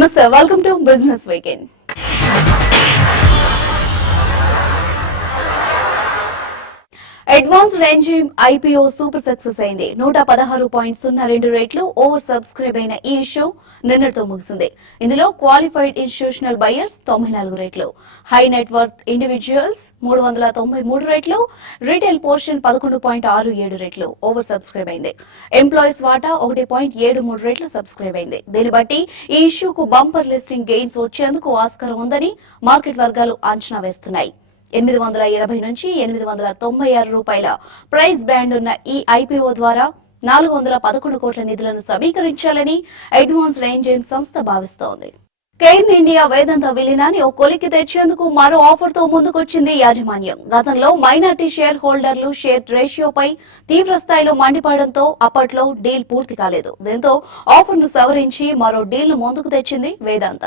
నమస్తే, welcome to business weekend. Advanced enzyme IPO super success అయింది. 116.02 రేట్లు ఓవర్ సబ్స్క్రైబ్ అయిన ఈ ఇష్యూ నిన్నటితో ముగిసింది. ఇందులో క్వాలిఫైడ్ ఇన్స్టిట్యూషనల్ బయర్స్ 94 రేట్లు, హై నెట్వర్త్ ఇండివిజువల్స్ 393 రేట్లు, రీటైల్ పోర్షన్ 11.67 రేట్లు ఓవర్ సబ్స్క్రైబ్ అయింది. ఎంప్లాయీస్ వాటా 1.73 రేట్లు సబ్స్క్రైబ్ అయింది. దీన్ని బట్టి ఈ ఇష్యూకు బంపర్ లిస్టింగ్ గెయిన్స్ వచ్చేందుకు ఆస్కారం ఉందని మార్కెట్ వర్గాలు అంచనా వేస్తున్నాయి. 820 నుంచి 896 రూపాయల ప్రైస్ బ్యాండ్ ఉన్న ఈ ఐపీఓ ద్వారా 411 కోట్ల నిధులను సమీకరించాలని అడ్వాన్స్డ్ ఎంజైమ్ సంస్థ భావిస్తోంది. కేర్న్ ఇండియా వేదాంత విలీనాన్ని ఓ కొలికి తెచ్చేందుకు మరో ఆఫర్ తో ముందుకొచ్చింది యాజమాన్యం. గతంలో మైనార్టీ షేర్ హోల్డర్లు షేర్ రేషియోపై తీవ్ర స్థాయిలో మండిపడడంతో అప్పట్లో డీల్ పూర్తి కాలేదు. దీంతో ఆఫర్ ను సవరించి మరో డీల్ ను ముందుకు తెచ్చింది వేదాంత.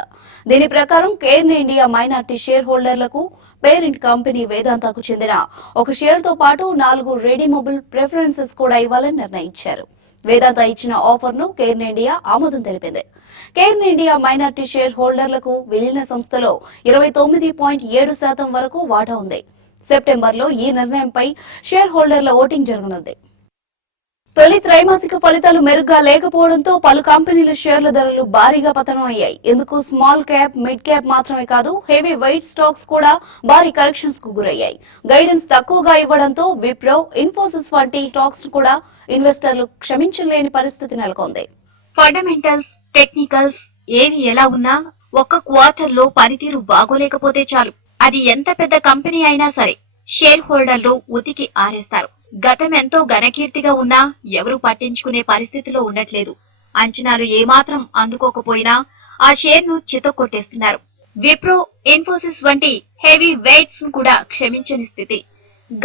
దీని ప్రకారం కేర్న్ ఇండియా మైనార్టీ షేర్ హోల్డర్లకు పేరెంట్ కంపెనీ వేదాంతకు చెందిన ఒక షేర్ తో పాటు 4 రెడీమబుల్ ప్రిఫరెన్సెస్ కూడా ఇవ్వాలని నిర్ణయించారు. వేదాంత ఇచ్చిన ఆఫర్ ను కేర్న్ ఇండియా ఆమోదం తెలిపింది. కేర్న్ ఇండియా మైనార్టీ షేర్ హోల్డర్లకు విలీన సంస్థలో 29.7% వరకు వాటా ఉంది. సెప్టెంబర్లో ఈ నిర్ణయంపై షేర్ హోల్డర్ల ఓటింగ్ జరగనుంది. తొలి త్రైమాసిక ఫలితాలు మెరుగ్గా లేకపోవడంతో పలు కంపెనీల షేర్ల ధరలు భారీగా పతనం అయ్యాయి. ఇందుకు స్మాల్ క్యాప్, మిడ్ క్యాప్ మాత్రమే కాదు, హెవీ వెయిట్ స్టాక్స్ కూడా భారీ కరెక్షన్స్ కు గురయ్యాయి. గైడెన్స్ తక్కువగా ఇవ్వడంతో విప్రో, ఇన్ఫోసిస్ వంటి స్టాక్స్ కూడా ఇన్వెస్టర్లు క్షమించలేని పరిస్థితి నెలకొంది. ఫండమెంటల్స్, టెక్నికల్స్ ఏవి ఎలా ఉన్నా ఒక్క క్వార్టర్ లో పనితీరు బాగోలేకపోతే చాలు, అది ఎంత పెద్ద కంపెనీ అయినా సరే షేర్ హోల్డర్లు ఉతికి ఆరేస్తారు. గతం ఎంతో ఘనకీర్తిగా ఉన్నా ఎవరు పట్టించుకునే పరిస్థితిలో ఉండట్లేదు. అంచనాలు ఏమాత్రం అందుకోకపోయినా ఆ షేర్ ను చితక్కొట్టేస్తున్నారు. విప్రో, ఇన్ఫోసిస్ వంటి హెవీ వెయిట్స్ ను కూడా క్షమించని స్థితి.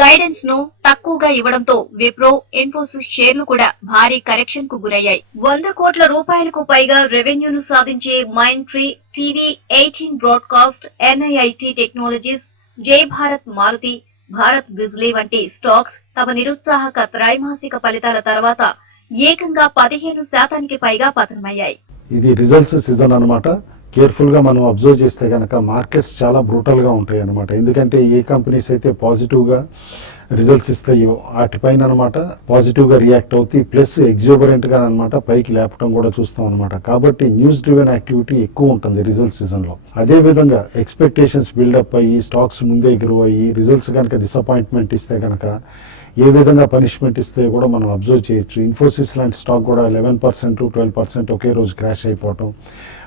గైడెన్స్ ను తక్కువగా ఇవ్వడంతో విప్రో, ఇన్ఫోసిస్ షేర్లు కూడా భారీ కరెక్షన్ కు గురయ్యాయి. 100 కోట్ల రూపాయలకు పైగా రెవెన్యూను సాధించే Mindtree, TV18 broadcast, NIIT technologies, జై భారత్ మారుతి, భారత్ బిజ్లీ వంటి స్టాక్స్ తమ నిరుత్సాహక త్రైమాసిక ఫలితాల తర్వాత ఏకంగా 15% పైగా పతనమయ్యాయి. ఇది రిజల్ట్స్ సీజన్ అన్నమాట. కేర్ఫుల్ గా మనం అబ్జర్వ్ చేస్తే గనక మార్కెట్స్ చాలా బ్రూటల్ గా ఉంటాయి అనమాట. ఎందుకంటే ఏ కంపెనీస్ అయితే పాజిటివ్ గా రిజల్ట్స్ ఇస్తాయో వాటిపైన అనమాట పాజిటివ్ గా రియాక్ట్ అవుతాయి, ప్లస్ ఎగ్జోబరెంట్ గా అనమాట పైకి లేపటం కూడా చూస్తాం అనమాట. కాబట్టి న్యూస్ డ్రివెన్ యాక్టివిటీ ఎక్కువ ఉంటుంది రిజల్ట్ సీజన్ లో. అదే విధంగా ఎక్స్పెక్టేషన్స్ బిల్డప్ అయ్యి స్టాక్స్ ముందే గ్రో అయ్యి రిజల్ట్స్ కనుక డిసప్పాయింట్మెంట్ ఇస్తే కనుక ఏ విధంగా పనిష్మెంట్ ఇస్తే కూడా మనం అబ్జర్వ్ చేయొచ్చు. ఇన్ఫోసిస్ లాంటి స్టాక్ కూడా 11%, 12% ఒకే రోజు క్రాష్ అయిపోవటం,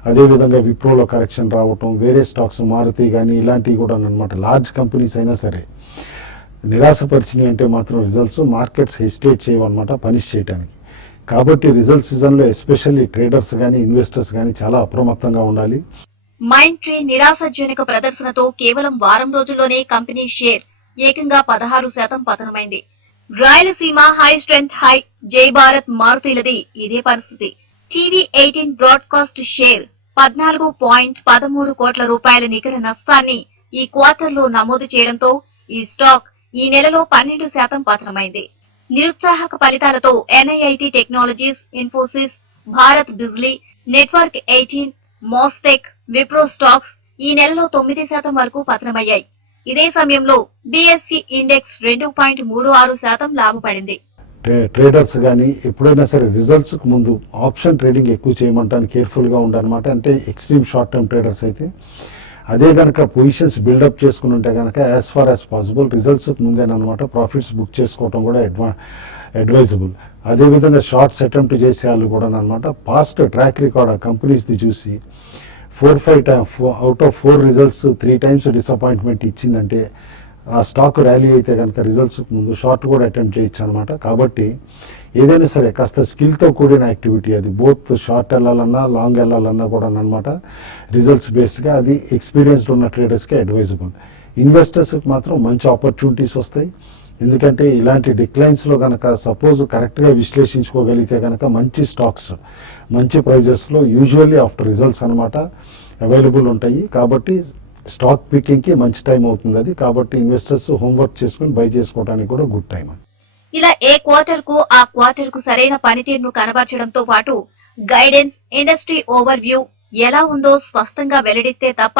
అదేవిధంగా విప్రోలో కరెక్షన్ రావటం, వేరే స్టాక్స్ మారుతి కానీ ఇలాంటివి కూడా అనమాట. లార్జ్ కంపెనీస్ అయినా సరే నిరాశపరిచినాయి అంటే మాత్రం రిజల్ట్స్ మార్కెట్స్ హెసిటేట్ చేయవన్నమాట పనిష్ చేయడానికి. కాబట్టి రిజల్ట్ సీజన్లో ఎస్పెషల్లీ ట్రేడర్స్ కానీ ఇన్వెస్టర్స్ కానీ చాలా అప్రమత్తంగా ఉండాలి. మైంట్రీ నిరాశజనక ప్రదర్శనతో కేవలం వారం రోజుల్లోనే కంపెనీ షేర్ ఏకంగా 16% పతనమైంది. రాయలసీమ, హై స్ట్రెంగ్త్ హై, జై భారత్ మారుతిలది ఇదే పరిస్థితి. TV18 బ్రాడ్కాస్ట్ షేర్ 14.13 కోట్ల రూపాయల నికర నష్టాన్ని ఈ క్వార్టర్ లో నమోదు చేయడంతో ఈ స్టాక్ ఈ నెలలో 12% పతనమైంది. నిరుత్సాహక ఫలితాలతో NIIT technologies, Infosys, Bharat Bijlee, network 18, Mastek, Wipro stocks ఈ నెలలో 9% వరకు పతనమయ్యాయి. ఇదే సమయంలో BSE ఇండెక్స్ 2.36% లాభపడింది. ట్రేడర్స్ కానీ ఎప్పుడైనా సరే రిజల్ట్స్ కు ముందు ఆప్షన్ ట్రేడింగ్ ఎక్కువ చేయమంటానికి కేర్ఫుల్ గా ఉండాలన్నమాట. అంటే ఎక్స్ట్రీమ్ షార్ట్ టర్మ్ ట్రేడర్స్ అయితే అదే కనుక పొజిషన్స్ బిల్డప్ చేసుకుని ఉంటే కనుక as far as possible results ముందేనమాట ప్రాఫిట్స్ బుక్ చేసుకోవడం కూడా అడ్వైజబుల్. అదేవిధంగా షార్ట్స్ అటెంప్ట్ చేసే వాళ్ళు కూడా అనమాట పాస్ట్ ట్రాక్ రికార్డ్ ఆ కంపెనీస్ది చూసి 4-5 out of 4 results 3 times disappointment ఇచ్చిందంటే ఆ స్టాక్ ర్యాలీ అయితే కనుక రిజల్ట్స్ ముందు షార్ట్ కూడా అటెంప్ట్ చేయొచ్చు అనమాట. కాబట్టి ఏదైనా సరే కాస్త స్కిల్తో కూడిన యాక్టివిటీ, అది బోత్ షార్ట్ వెళ్ళాలన్నా లాంగ్ వెళ్ళాలన్నా కూడా అనమాట రిజల్ట్స్ బేస్డ్గా అది ఎక్స్పీరియన్స్డ్ ఉన్న ట్రేడర్స్కి అడ్వైజబుల్. ఇన్వెస్టర్స్కి మాత్రం మంచి ఆపర్చునిటీస్ వస్తాయి. ఎందుకంటే ఇలాంటి డిక్లైన్స్లో కనుక సపోజ్ కరెక్ట్గా విశ్లేషించుకోగలిగితే కనుక మంచి స్టాక్స్ మంచి ప్రైజెస్లో యూజువల్లీ ఆఫ్టర్ రిజల్ట్స్ అనమాట అవైలబుల్ ఉంటాయి. కాబట్టి స్టాక్ పికింగ్కి మంచి టైం అవుతుంది అది. కాబట్టి ఇన్వెస్టర్స్ హోంవర్క్ చేసుకుని బై చేసుకోవడానికి కూడా గుడ్ టైం. ఇలా ఏ క్వార్టర్ కు ఆ క్వార్టర్ కు సరైన పనితీరును కనబర్చడంతో పాటు గైడెన్స్, ఇండస్ట్రీ ఓవర్ వ్యూ, ఎలా ఉందో స్పష్టంగా వెల్లడిస్తే తప్ప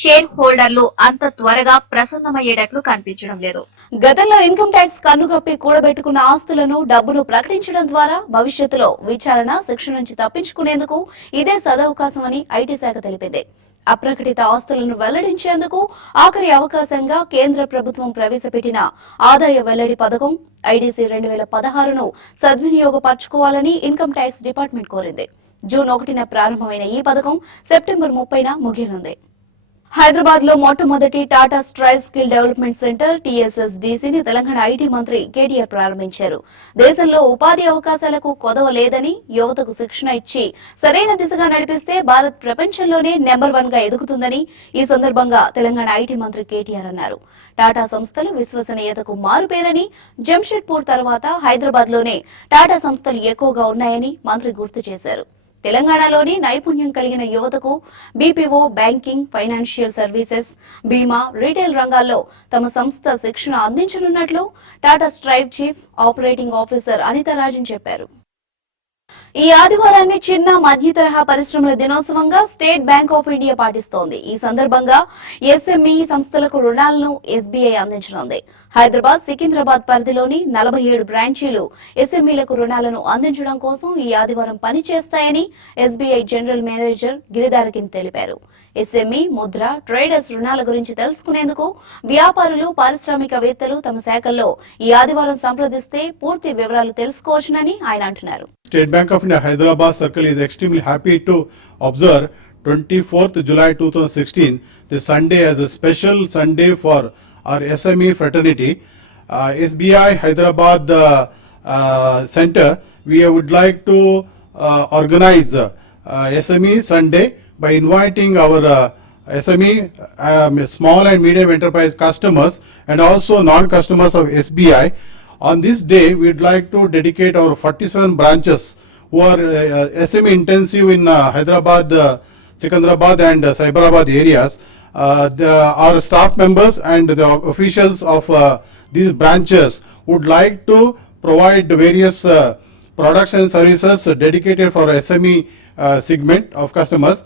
షేర్ హోల్డర్లు అంత త్వరగా ప్రసన్నమయ్యేటట్లు కనిపించడం లేదు. గతంలో ఇన్కమ్ ట్యాక్స్ కన్నుగప్పి కూడబెట్టుకున్న ఆస్తులను డబ్బును ప్రకటించడం ద్వారా భవిష్యత్తులో విచారణ శిక్ష నుంచి తప్పించుకునేందుకు ఇదే సదవకాశమని ఐటీ శాఖ తెలిపింది. అప్రకటిత ఆస్తులను వెల్లడించేందుకు ఆఖరి అవకాశంగా కేంద్ర ప్రభుత్వం ప్రవేశపెట్టిన ఆదాయ వెల్లడి పథకం ఐడీసీ 2016ను సద్వినియోగపరచుకోవాలని ఇన్కమ్ ట్యాక్స్ డిపార్ట్మెంట్ కోరింది. జూన్ 1న ప్రారంభమైన ఈ పథకం సెప్టెంబర్ 30న ముగియనుంది. హైదరాబాద్ లో మొట్టమొదటి Tata Strive skill development centre టీఎస్ఎస్డీసీని తెలంగాణ ఐటీ మంత్రి కేటీఆర్ ప్రారంభించారు. దేశంలో ఉపాధి అవకాశాలకు కొదవ లేదని, యువతకు శిక్షణ ఇచ్చి సరైన దిశగా నడిపిస్తే భారత్ ప్రపంచంలోనే నెంబర్ 1 గా ఎదుగుతుందని ఈ సందర్భంగా తెలంగాణ ఐటీ మంత్రి కేటీఆర్ అన్నారు. టాటా సంస్థలు విశ్వసనీయతకు మారుపేరని, జంషెడ్పూర్ తర్వాత హైదరాబాద్ లోనే టాటా సంస్థలు ఎక్కువగా ఉన్నాయని మంత్రి గుర్తు చేశారు. తెలంగాణలోని నైపుణ్యం కలిగిన యువతకు బీపీఓ, బ్యాంకింగ్, ఫైనాన్షియల్ సర్వీసెస్, బీమా, రీటైల్ రంగాల్లో తమ సంస్థ శిక్షణ అందించనున్నట్లు Tata Strive chief operating officer Anita Rajan చెప్పారు. ఈ ఆదివారాన్ని చిన్న మధ్య తరహా పరిశ్రమల దినోత్సవంగా స్టేట్ బ్యాంక్ ఆఫ్ ఇండియా పాటిస్తోంది. ఈ సందర్భంగా ఎస్ఎంఈ సంస్థలకు రుణాలను ఎస్బీఐ అందించనుంది. హైదరాబాద్, సికింద్రాబాద్ పరిధిలోని 47 బ్రాంచీలు ఎస్ఎంఈలకు రుణాలను అందించడం కోసం ఈ ఆదివారం పనిచేస్తాయని ఎస్బీఐ జనరల్ మేనేజర్ గిరిధారకిన్ తెలిపారు. ఎస్ఎంఈ, ముద్ర, ట్రేడర్స్ రుణాల గురించి తెలుసుకునేందుకు వ్యాపారులు, పారిశ్రామికవేత్తలు తమ శాఖల్లో ఈ ఆదివారం సంప్రదిస్తే పూర్తి వివరాలు తెలుసుకోవచ్చునని ఆయన అంటున్నారు. State Bank of India Hyderabad Circle is extremely happy to observe 24th July 2016, this Sunday, as a special Sunday for our SME fraternity. SBI Hyderabad Center, we would like to organize SME Sunday by inviting our SME, small and medium enterprise customers and also non-customers of SBI. On this day, we would like to dedicate our 47 branches who are SME intensive in Hyderabad, Sikandrabad and Cyberabad areas. Our staff members and the officials of these branches would like to provide various products and services dedicated for SME segment of customers.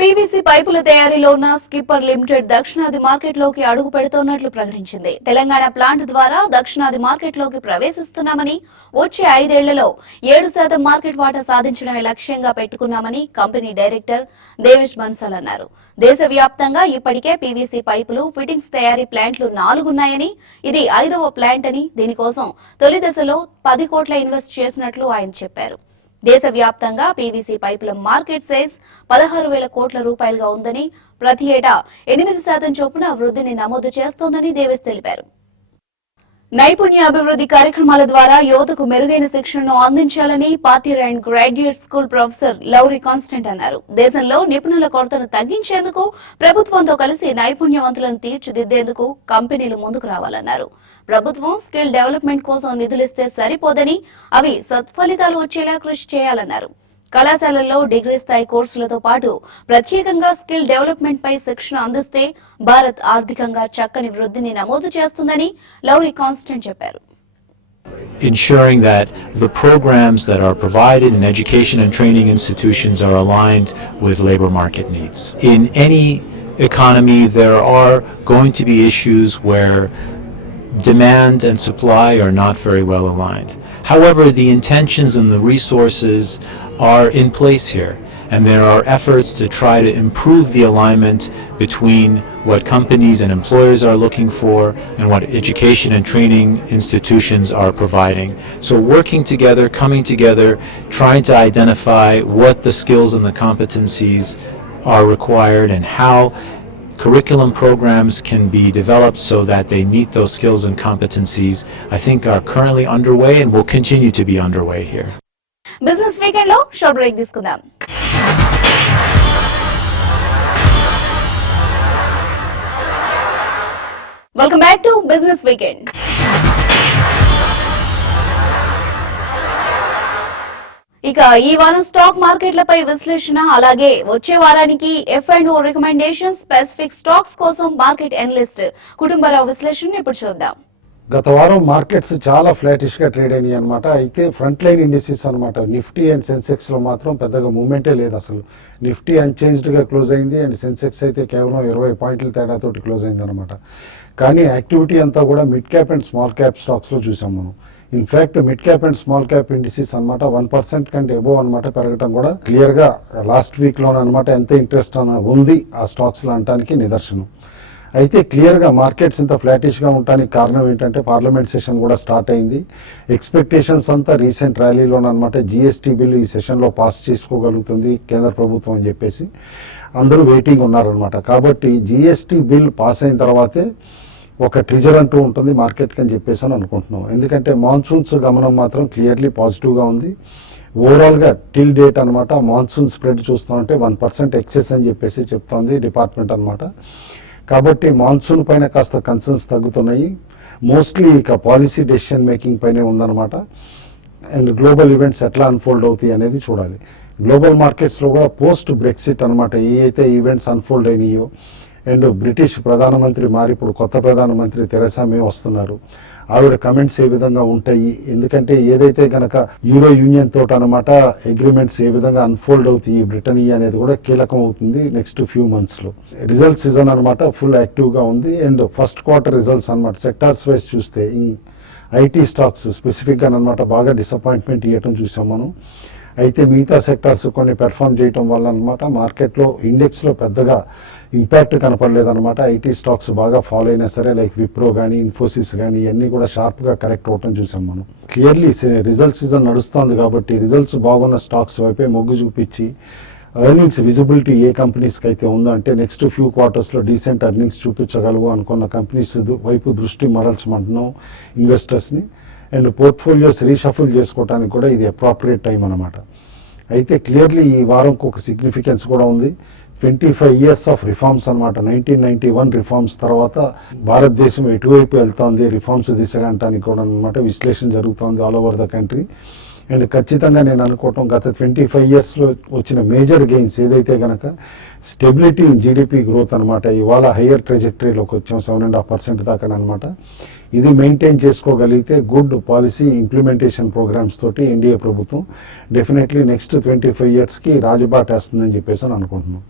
PVC పైపుల తయారీలో ఉన్న skipper limited దక్షిణాది మార్కెట్లోకి అడుగు పెడుతున్నట్లు ప్రకటించింది. Telangana plant ద్వారా దక్షిణాది మార్కెట్లోకి ప్రవేశిస్తున్నామని, వచ్చే 5 ఏళ్లలో 7% మార్కెట్ వాటా సాధించడమే లక్ష్యంగా పెట్టుకున్నామని కంపెనీ డైరెక్టర్ దేవేష్ బన్సాల్ అన్నారు. దేశవ్యాప్తంగా ఇప్పటికే పీవీసీ పైపులు, ఫిట్టింగ్స్ తయారీ ప్లాంట్లు 4 ఉన్నాయని, ఇది 5వ ప్లాంట్ అని, దీనికోసం తొలి దశలో 10 కోట్ల ఇన్వెస్ట్ చేసినట్లు ఆయన చెప్పారు. దేశవ్యాప్తంగా పీవీసీ పైపుల మార్కెట్ సైజ్ 16,000 కోట్ల రూపాయలుగా ఉందని, ప్రతి ఏటా 8% చొప్పున వృద్ధిని నమోదు చేస్తోందని దేవేష్ తెలిపారు. నైపుణ్య అభివృద్ధి కార్యక్రమాల ద్వారా యువతకు మెరుగైన శిక్షణను అందించాలని party and graduate school professor Laurie Constant అన్నారు. దేశంలో నిపుణుల కొరతను తగ్గించేందుకు ప్రభుత్వంతో కలిసి నైపుణ్యవంతులను తీర్చిదిద్దేందుకు కంపెనీలు ముందుకు రావాలన్నారు. ప్రభుత్వం స్కిల్ డెవలప్మెంట్ కోసం నిధులిస్తే సరిపోదని, అవి సత్ఫలితాలు వచ్చేలా కృషి చేయాలన్నారు. కళాశాలల్లో డిగ్రీ స్థాయి కోర్సులతో పాటు ప్రత్యేకంగా స్కిల్ డెవలప్మెంట్ పై శిక్షణ అందిస్తే భారత్ ఆర్థికంగా చక్కని వృద్ధిని నమోదు చేస్తుందని లౌరీ కాన్స్టెంట్ చెప్పారు. Ensuring that the programs that are provided in education and training institutions are aligned with labor market needs. In any economy, there are going to be issues where demand and supply are not very well aligned. However, the intentions and the resources are in place here, and there are efforts to try to improve the alignment between what companies and employers are looking for and what education and training institutions are providing. So working together, coming together, trying to identify what the skills and the competencies are required and how curriculum programs can be developed so that they meet those skills and competencies, I think are currently underway and will continue to be underway here. Business weekend లో short break తీసుకుందాం. Welcome back to business weekend. ఇక ఈ వారం stock మార్కెట్లపై విశ్లేషణ, అలాగే వచ్చే వారానికి F&O రికమెండేషన్, స్పెసిఫిక్ స్టాక్స్ కోసం మార్కెట్ అనలిస్ట్ కుటుంబరావు విశ్లేషణ ఇప్పుడు చూద్దాం. గత వారం మార్కెట్స్ చాలా ఫ్లాటిష్గా ట్రేడ్ అయినాయి అనమాట. అయితే ఫ్రంట్ లైన్ ఇండిసెస్ అనమాట నిఫ్టీ అండ్ సెన్సెక్స్లో మాత్రం పెద్దగా మూమెంటే లేదు అసలు. నిఫ్టీ అన్చేంజ్డ్గా క్లోజ్ అయింది అండ్ సెన్సెక్స్ అయితే కేవలం 20 పాయింట్ల తేడాతోటి క్లోజ్ అయింది అనమాట. కానీ యాక్టివిటీ అంతా కూడా mid cap and small cap స్టాక్స్లో చూసాం మనం. In fact mid cap and small cap indices అనమాట 1% కంటే ఎబోవ్ అనమాట పెరగటం కూడా క్లియర్గా లాస్ట్ వీక్లోనమాట ఎంత ఇంట్రెస్ట్ ఉంది ఆ స్టాక్స్లో అనడానికి నిదర్శనం. అయితే క్లియర్గా మార్కెట్స్ ఇంత ఫ్లాటిష్గా ఉండడానికి కారణం ఏంటంటే పార్లమెంట్ సెషన్ కూడా స్టార్ట్ అయింది. ఎక్స్పెక్టేషన్స్ అంతా రీసెంట్ ర్యాలీలోనమాట జిఎస్టీ బిల్లు ఈ సెషన్లో పాస్ చేసుకోగలుగుతుంది కేంద్ర ప్రభుత్వం అని చెప్పేసి అందరూ వెయిటింగ్ ఉన్నారనమాట. కాబట్టి జిఎస్టీ బిల్ పాస్ అయిన తర్వాతే ఒక ట్రిజర్ అంటూ ఉంటుంది మార్కెట్కి అని చెప్పేసి అని అనుకుంటున్నాం. ఎందుకంటే మాన్సూన్స్ గమనం మాత్రం క్లియర్లీ పాజిటివ్గా ఉంది. ఓవరాల్గా టిల్ డేట్ అనమాట మాన్సూన్ స్ప్రెడ్ చూస్తామంటే 1% ఎక్సెస్ అని చెప్పేసి చెప్తోంది డిపార్ట్మెంట్ అనమాట. కాబట్టి మాన్సూన్ పైన కాస్త కన్సర్న్స్ తగ్గుతున్నాయి. మోస్ట్లీ ఇక పాలసీ డెసిషన్ మేకింగ్ పైనే ఉందన్నమాట. అండ్ గ్లోబల్ ఈవెంట్స్ ఎట్లా అన్ఫోల్డ్ అవుతాయి అనేది చూడాలి. గ్లోబల్ మార్కెట్స్లో కూడా పోస్ట్ బ్రెక్సిట్ అనమాట ఏ అయితే ఈవెంట్స్ అన్ఫోల్డ్ అయినాయో అండ్ బ్రిటిష్ ప్రధానమంత్రి మారి ఇప్పుడు కొత్త ప్రధానమంత్రి తెరెసా మే వస్తున్నారు. ఆవిడ కమెంట్స్ ఏ విధంగా ఉంటాయి, ఎందుకంటే ఏదైతే కనుక యూరో యూనియన్ తోట అనమాట అగ్రిమెంట్స్ ఏ విధంగా అన్ఫోల్డ్ అవుతాయి బ్రిటన్ అనేది కూడా కీలకం అవుతుంది నెక్స్ట్ ఫ్యూ మంత్స్లో. రిజల్ట్ సీజన్ అనమాట ఫుల్ యాక్టివ్గా ఉంది. అండ్ ఫస్ట్ క్వార్టర్ రిజల్ట్స్ అనమాట సెక్టార్స్ వైజ్ చూస్తే ఐటీ స్టాక్స్ స్పెసిఫిక్గా అనమాట బాగా డిసప్పాయింట్మెంట్ ఇవ్వటం చూసాం మనం. అయితే మిగతా సెక్టార్స్ కొన్ని పెర్ఫామ్ చేయటం వల్ల అనమాట మార్కెట్లో ఇండెక్స్లో పెద్దగా ఇంపాక్ట్ కనపడలేదన్నమాట. ఐటీ స్టాక్స్ బాగా ఫాలో అయినా సరే లైక్ విప్రో కానీ ఇన్ఫోసిస్ కానీ ఇవన్నీ కూడా షార్ప్గా కరెక్ట్ అవటం చూసాం మనం. క్లియర్లీ రిజల్ట్ సీజన్ నడుస్తుంది కాబట్టి రిజల్ట్స్ బాగున్న స్టాక్స్ వైపే మొగ్గు చూపించి ఎర్నింగ్స్ విజిబిలిటీ ఏ కంపెనీస్కి అయితే ఉందో అంటే నెక్స్ట్ ఫ్యూ క్వార్టర్స్లో డీసెంట్ ఎర్నింగ్స్ చూపించగలవు అనుకున్న కంపెనీస్ వైపు దృష్టి మరల్చమంటున్నాం ఇన్వెస్టర్స్ని. అండ్ పోర్ట్ఫోలియోస్ రీషఫుల్ చేసుకోవడానికి కూడా ఇది అప్రాప్రియేట్ టైం అనమాట. అయితే క్లియర్లీ ఈ వారంకి ఒక సిగ్నిఫికెన్స్ కూడా ఉంది. 25 years ఆఫ్ రిఫార్మ్స్ అనమాట. 1991 రిఫార్మ్స్ తర్వాత భారతదేశం ఎటువైపు వెళ్తోంది రిఫార్మ్స్ దిశగా అంటానికి కూడా అనమాట విశ్లేషణ జరుగుతోంది all over the country. And ఖచ్చితంగా నేను అనుకోవటం గత 25 yearsలో వచ్చిన మేజర్ గెయిన్స్ ఏదైతే కనుక స్టెబిలిటీ ఇన్ జీడిపి గ్రోత్ అనమాట. ఇవాళ హయ్యర్ ట్రెజెక్టరీలోకి వచ్చాం 7.5% దాకా అనమాట. ఇది మెయింటైన్ చేసుకోగలిగితే గుడ్ పాలసీ ఇంప్లిమెంటేషన్ ప్రోగ్రామ్స్ తోటి ఎన్డీఏ ప్రభుత్వం డెఫినెట్లీ నెక్స్ట్ 25 yearsకి రాజబాట వేస్తుందని చెప్పేసి అని అనుకుంటున్నాం.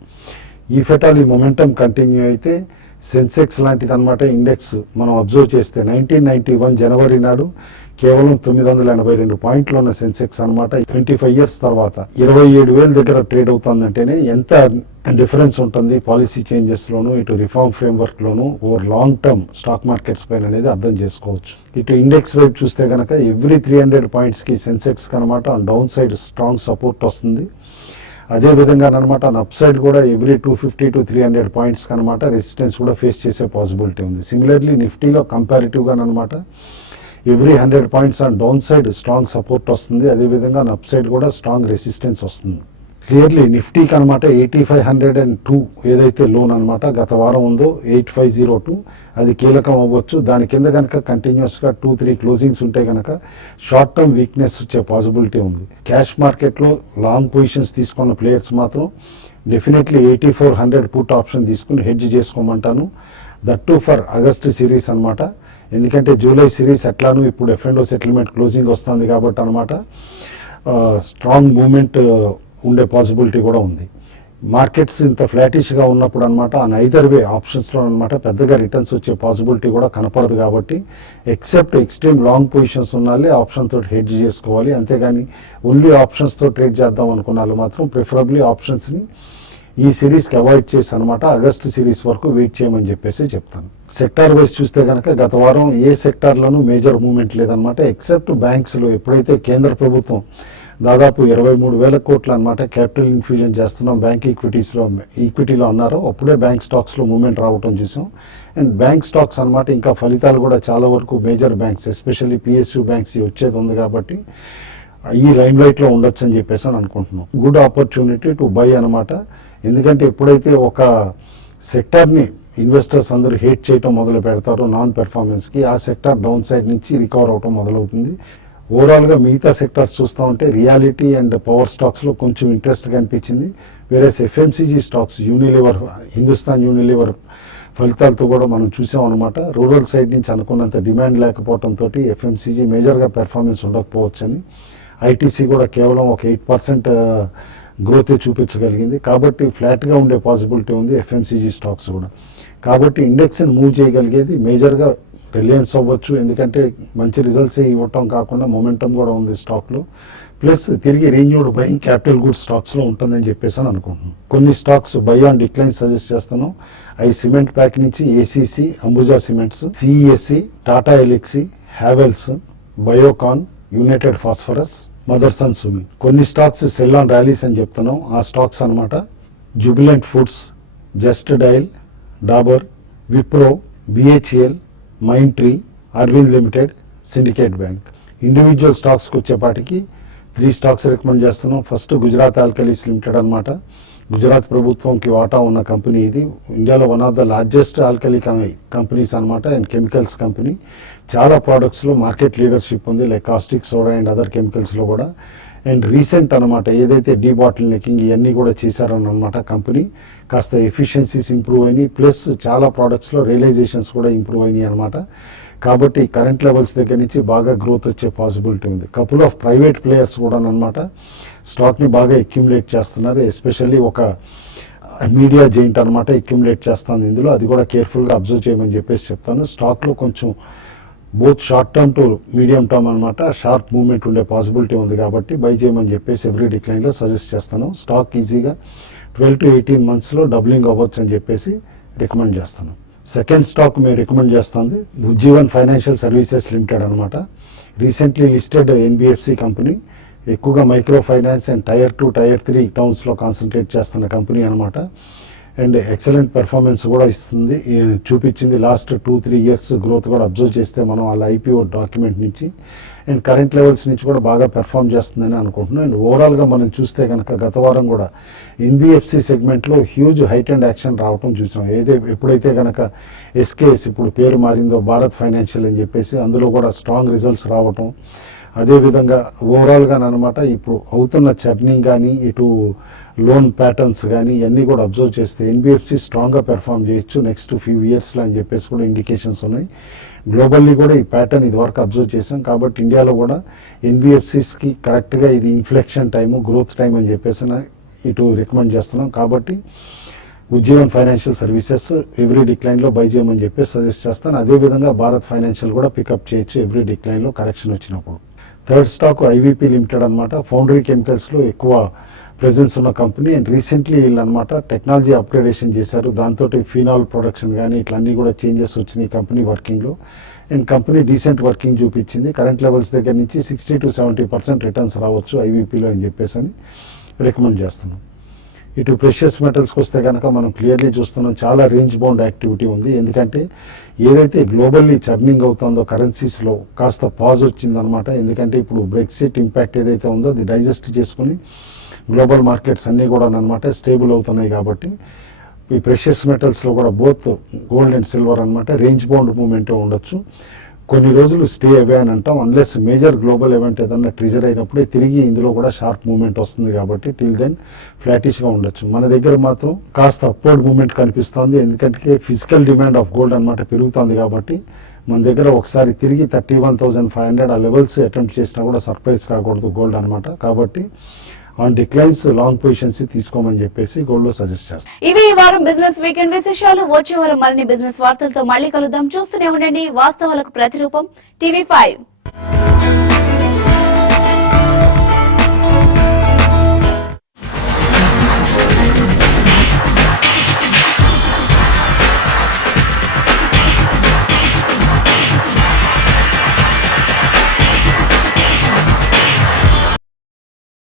ఈ ఫెటాల్ ఈ మొమెంటం కంటిన్యూ అయితే సెన్సెక్స్ లాంటిది అనమాట ఇండెక్స్ మనం అబ్జర్వ్ చేస్తే 1991 జనవరి నాడు కేవలం 982 పాయింట్లు ఉన్న సెన్సెక్స్ అనమాట 25 years తర్వాత 27,000 దగ్గర ట్రేడ్ అవుతుందంటేనే ఎంత డిఫరెన్స్ ఉంటుంది పాలసీ చేంజెస్లోను ఇటు రిఫార్మ్ ఫ్రేమ్వర్క్లోను over long term stock markets పైన అనేది అర్థం చేసుకోవచ్చు. ఇటు ఇండెక్స్ వైపు చూస్తే కనుక ఎవ్రీ 300 పాయింట్స్కి సెన్సెక్స్ అనమాట డౌన్ సైడ్ స్ట్రాంగ్ సపోర్ట్ వస్తుంది. అదేవిధంగా అనమాట అప్ సైడ్ కూడా ఎవ్రీ 250 to 300 పాయింట్స్ అనమాట రెసిస్టెన్స్ కూడా ఫేస్ చేసే పాసిబిలిటీ ఉంది. సిమిలర్లీ నిఫ్టీలో కంపారిటివ్గా అనమాట every 100 points on down side strong support వస్తుంది. అదేవిధంగా అప్ సైడ్ కూడా స్ట్రాంగ్ రెసిస్టెన్స్ వస్తుంది. క్లియర్లీ నిఫ్టీకి అనమాట 8502 ఏదైతే లోన్ అనమాట గత వారం ఉందో 8502 అది కీలకం అవ్వచ్చు. దాని కింద కనుక కంటిన్యూస్గా 2-3 క్లోజింగ్స్ ఉంటే కనుక షార్ట్ టర్మ్ వీక్నెస్ వచ్చే పాసిబిలిటీ ఉంది. క్యాష్ మార్కెట్లో లాంగ్ పొజిషన్స్ తీసుకున్న ప్లేయర్స్ మాత్రం డెఫినెట్లీ 8400 పుట్ ఆప్షన్ తీసుకుని హెడ్జ్ చేసుకోమంటాను. That too for August series అనమాట. ఎందుకంటే జూలై సిరీస్ ఎట్లానూ ఇప్పుడు F&O సెటిల్మెంట్ క్లోజింగ్ వస్తుంది కాబట్టి అనమాట స్ట్రాంగ్ మూమెంట్ ఉండే పాసిబిలిటీ కూడా ఉంది. మార్కెట్స్ ఇంత ఫ్లాటిష్గా ఉన్నప్పుడు అనమాట ఐదర్ వే ఆప్షన్స్లో అనమాట పెద్దగా రిటర్న్స్ వచ్చే పాసిబిలిటీ కూడా కనపడదు. కాబట్టి ఎక్సెప్ట్ ఎక్స్ట్రీమ్ లాంగ్ పొజిషన్స్ ఉన్నాళ్ళే ఆప్షన్ తోటి హెడ్జ్ చేసుకోవాలి. అంతేగాని ఓన్లీ ఆప్షన్స్తో ట్రేడ్ చేద్దాం అనుకున్న వాళ్ళు మాత్రం ప్రిఫరబ్లీ ఆప్షన్స్ని ఈ సిరీస్కి అవాయిడ్ చేసి అనమాట ఆగస్ట్ సిరీస్ వరకు వెయిట్ చేయమని చెప్పేసి చెప్తాను. సెక్టార్ వైజ్ చూస్తే కనుక గత వారం ఏ సెక్టార్లోనూ మేజర్ మూమెంట్ లేదనమాట ఎక్సెప్ట్ బ్యాంక్స్లో. ఎప్పుడైతే కేంద్ర ప్రభుత్వం దాదాపు 23,000 కోట్లు అనమాట క్యాపిటల్ ఇన్ఫ్యూజన్ చేస్తున్నాం బ్యాంక్ ఈక్విటీలో అన్నారో అప్పుడే బ్యాంక్ స్టాక్స్లో మూమెంట్ రావటం చూసాం. అండ్ బ్యాంక్ స్టాక్స్ అనమాట ఇంకా ఫలితాలు కూడా చాలా వరకు major banks especially PSU banks వచ్చేది ఉంది కాబట్టి ఈ లైమ్ లైట్లో ఉండొచ్చు అని చెప్పేసి అని అనుకుంటున్నాం. గుడ్ ఆపర్చునిటీ టు బై అనమాట. ఎందుకంటే ఎప్పుడైతే ఒక సెక్టార్ని ఇన్వెస్టర్స్ అందరూ హేట్ చేయటం మొదలు పెడతారో నాన్ పెర్ఫార్మెన్స్కి ఆ సెక్టార్ డౌన్ సైడ్ నుంచి రికవర్ అవటం మొదలవుతుంది. ఓవరాల్గా మిగతా సెక్టార్స్ చూస్తూ ఉంటే రియాలిటీ అండ్ పవర్ స్టాక్స్లో కొంచెం ఇంట్రెస్ట్ కనిపించింది. వేరే FMCG stocks Unilever Hindustan Unilever ఫలితాలతో కూడా మనం చూసాం అనమాట. రూరల్ సైడ్ నుంచి అనుకున్నంత డిమాండ్ లేకపోవడంతో ఎఫ్ఎంసీజీ మేజర్గా పెర్ఫార్మెన్స్ ఉండకపోవచ్చని, ఐటీసీ కూడా కేవలం ఒక 8% గ్రోతే చూపించగలిగింది. కాబట్టి ఫ్లాట్గా ఉండే పాసిబిలిటీ ఉంది ఎఫ్ఎంసీజీ స్టాక్స్ కూడా. కాబట్టి ఇండెక్స్ని మూవ్ చేయగలిగేది మేజర్గా రిలయన్స్ అవ్వచ్చు, ఎందుకంటే మంచి రిజల్ట్స్ ఇవ్వటం కాకుండా మొమెంటం కూడా ఉంది స్టాక్లో. ప్లస్ తిరిగి రీన్యూడ్ బయింగ్ క్యాపిటల్ గుడ్ స్టాక్స్లో ఉంటుందని చెప్పేసి అని అనుకుంటున్నాం. కొన్ని stocks by on decline suggest చేస్తున్నాం. అవి సిమెంట్ ప్యాక్ నుంచి ACC, Ambuja cements, CESC, Tata Elxsi, Havells, Biocon, United phosphorus, Motherson సుమి. కొన్ని స్టాక్స్ సెల్ ఆన్ ర్యాలీస్ అని చెప్తున్నాం. ఆ స్టాక్స్ అనమాట Jubilant Foods, Just Dial, Dabur, Wipro, BHEL, Mindtree, Arvind limited, Syndicate Bank. Individual స్టాక్స్కి వచ్చేపాటికి 3 స్టాక్స్ రికమెండ్ చేస్తున్నాం. ఫస్ట్ గుజరాత్ ఆల్కలీస్ లిమిటెడ్ అనమాట. గుజరాత్ ప్రభుత్వంకి వాటా ఉన్న కంపెనీ ఇది. ఇండియాలో one of the largest alkali companies అనమాట అండ్ కెమికల్స్ కంపెనీ. చాలా ప్రోడక్ట్స్లో మార్కెట్ లీడర్షిప్ ఉంది, like caustic soda and other కెమికల్స్లో కూడా. అండ్ రీసెంట్ అనమాట ఏదైతే డీ బాటిల్ నెకింగ్ ఇవన్నీ కూడా చేశారన్నమాట కంపెనీ. కాస్త ఎఫిషియన్సీస్ ఇంప్రూవ్ అయినాయి, ప్లస్ చాలా ప్రోడక్ట్స్లో రియలైజేషన్స్ కూడా ఇంప్రూవ్ అయినాయి అనమాట. కాబట్టి కరెంట్ లెవెల్స్ దగ్గర నుంచి బాగా గ్రోత్ వచ్చే పాసిబిలిటీ ఉంది. కపుల్ ఆఫ్ ప్రైవేట్ ప్లేయర్స్ కూడా అనమాట స్టాక్ని బాగా అక్యుములేట్ చేస్తున్నారు. ఎస్పెషల్లీ ఒక మీడియా జైంట్ అనమాట అక్యుములేట్ చేస్తాను ఇందులో. అది కూడా కేర్ఫుల్గా అబ్జర్వ్ చేయమని చెప్పేసి చెప్తాను. స్టాక్లో కొంచెం both short term two medium term అనమాట షార్ప్ మూవ్మెంట్ ఉండే పాసిబిలిటీ ఉంది, కాబట్టి బై చేయమని చెప్పేసి ఎవ్రీ డిక్లైన్లో సజెస్ట్ చేస్తాను. స్టాక్ ఈజీగా 12 to 18 monthsలో డబ్లింగ్ అవ్వచ్చు అని చెప్పేసి రికమెండ్ చేస్తాను. సెకండ్ స్టాక్ మేము రికమెండ్ చేస్తుంది ఉజ్జీవన్ ఫైనాన్షియల్ సర్వీసెస్ లిమిటెడ్ అనమాట. Recently listed NBFC company. ఎక్కువగా micro finance and tier 2, tier 3 టౌన్స్లో కాన్సన్ట్రేట్ చేస్తున్న కంపెనీ అనమాట. అండ్ ఎక్సలెంట్ పెర్ఫార్మెన్స్ కూడా ఇస్తుంది, చూపించింది. లాస్ట్ 2-3 years గ్రోత్ కూడా అబ్జర్వ్ చేస్తే మనం వాళ్ళ ఐపీఓ డాక్యుమెంట్ నుంచి అండ్ కరెంట్ లెవెల్స్ నుంచి కూడా బాగా పెర్ఫామ్ చేస్తుందని అనుకుంటున్నాం. అండ్ ఓవరాల్గా మనం చూస్తే కనుక గత వారం కూడా ఎన్బిఎఫ్సి సెగ్మెంట్లో హ్యూజ్ హైట్ అండ్ యాక్షన్ రావటం చూసాం. ఎప్పుడైతే కనుక ఎస్కేఎస్ ఇప్పుడు పేరు మారిందో భారత్ ఫైనాన్షియల్ అని చెప్పేసి, అందులో కూడా స్ట్రాంగ్ రిజల్ట్స్ రావటం. అదేవిధంగా ఓవరాల్గా అనమాట ఇప్పుడు అవుతున్న చర్నింగ్ కానీ ఇటు లోన్ ప్యాటర్న్స్ కానీ ఇవన్నీ కూడా అబ్జర్వ్ చేస్తే ఎన్బిఎఫ్సి స్ట్రాంగ్గా పెర్ఫామ్ చేయొచ్చు నెక్స్ట్ ఫ్యూ ఇయర్స్లో అని చెప్పేసి కూడా ఇండికేషన్స్ ఉన్నాయి. గ్లోబల్లీ కూడా ఈ ప్యాటర్న్ ఇది వరకు అబ్జర్వ్ చేసాం. కాబట్టి ఇండియాలో కూడా ఎన్బిఎఫ్సిస్కి కరెక్ట్గా ఇది ఇన్ఫ్లెక్షన్ టైము, గ్రోత్ టైం అని చెప్పేసి ఇటు రికమెండ్ చేస్తున్నాం. కాబట్టి ఉజ్జీవన్ ఫైనాన్షియల్ సర్వీసెస్ ఎవ్రీ డిక్లైన్లో బై చేయమని చెప్పేసి సజెస్ట్ చేస్తాను. అదేవిధంగా భారత్ ఫైనాన్షియల్ కూడా పికప్ చేయొచ్చు ఎవ్రీ డిక్లైన్లో కరెక్షన్ వచ్చినప్పుడు. థర్డ్ స్టాక్ ఐవీపీ లిమిటెడ్ అనమాట. ఫౌండరీ కెమికల్స్లో ఎక్కువ ప్రెజెన్స్ ఉన్న కంపెనీ. అండ్ రీసెంట్లీ వీళ్ళు అనమాట టెక్నాలజీ అప్గ్రేడేషన్ చేశారు. దాంతో ఫినాల్ ప్రొడక్షన్ కానీ ఇట్లన్నీ కూడా చేంజెస్ వచ్చినాయి కంపెనీ వర్కింగ్లో. అండ్ కంపెనీ డీసెంట్ వర్కింగ్ చూపించింది. కరెంట్ లెవెల్స్ దగ్గర నుంచి 60 to 70% రిటర్న్స్ రావచ్చు ఐవీపీలో అని చెప్పేసి అని రికమెండ్ చేస్తున్నాం. ఇటు ప్రెషియస్ మెటల్స్కి వస్తే కనుక మనం క్లియర్లీ చూస్తున్నాం చాలా రేంజ్ బౌండ్ యాక్టివిటీ ఉంది. ఎందుకంటే ఏదైతే గ్లోబల్లీ చర్నింగ్ అవుతుందో కరెన్సీస్లో కాస్త పాజ్ వచ్చిందనమాట. ఎందుకంటే ఇప్పుడు బ్రెక్సిట్ ఇంపాక్ట్ ఏదైతే ఉందో అది డైజెస్ట్ చేసుకుని గ్లోబల్ మార్కెట్స్ అన్నీ కూడా అనమాట స్టేబుల్ అవుతున్నాయి. కాబట్టి ఈ ప్రెషియస్ మెటల్స్లో కూడా బోత్ గోల్డ్ అండ్ సిల్వర్ అనమాట రేంజ్ బౌండ్ మూమెంటే ఉండొచ్చు. కొన్ని రోజులు స్టే అవే అని అంటాం. అన్లెస్ మేజర్ గ్లోబల్ ఈవెంట్ ఏదన్నా ట్రిజర్ అయినప్పుడే తిరిగి ఇందులో కూడా షార్ప్ మూమెంట్ వస్తుంది. కాబట్టి టిల్ దెన్ ఫ్లాటిష్గా ఉండొచ్చు. మన దగ్గర మాత్రం కాస్త అప్వర్డ్ మూమెంట్ కనిపిస్తుంది. ఎందుకంటే ఫిజికల్ డిమాండ్ ఆఫ్ గోల్డ్ అనమాట పెరుగుతుంది. కాబట్టి మన దగ్గర ఒకసారి తిరిగి 31,500 ఆ లెవెల్స్ అటెంప్ట్ చేసినా కూడా సర్ప్రైజ్ కాకూడదు గోల్డ్ అనమాట. కాబట్టి ఆన్ డిక్లైన్స్ లాంగ్ పొజిషన్స్ తీసుకోమని చెప్పేసి గోల్డ్ లో సజెస్ట్ చేస్తాం. ఇవి ఈ వారం బిజినెస్ వీకెండ్ విశేషాలు. వచ్చే వారం మరిన్ని బిజినెస్ వార్తలతో మళ్ళీ కలుద్దాం. చూస్తూనే ఉండండి వాస్తవాలకు ప్రతిరూపం TV5.